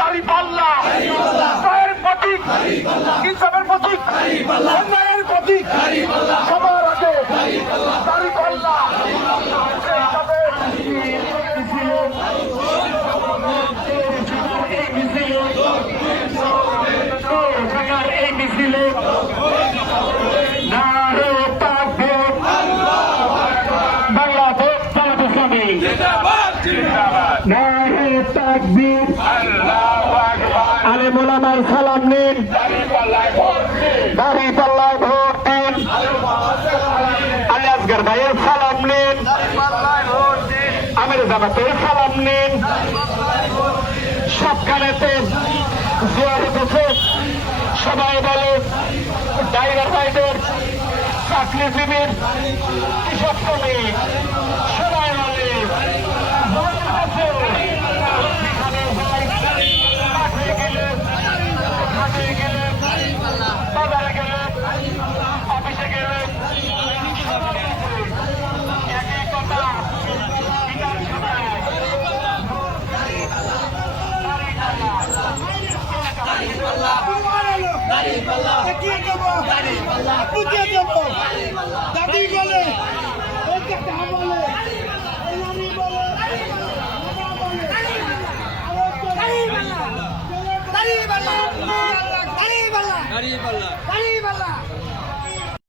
দাঁড়িপাল্লা জয়ের প্রতীক, ইনসাফের প্রতীক, অন্যায়ের প্রতীক, সবার আগে দাঁড়িপাল্লা। এই মিছিলে বাংলাদেশ জামাত ইসলামী নারে তাকবীর, আলেম ওলামার সালাম নিন, দাঁড়িপাল্লায় ভোট দিন, আলী আসগর ভাইয়ের সালাম নিন, আমির জামাতের সালাম নিন। সবখানেতে জিয়ারত হচ্ছে, সবাই বলে ড্রাইভার ভাইদের, চাকরিজীবীর, কৃষক শ্রমিক, সবাই বলে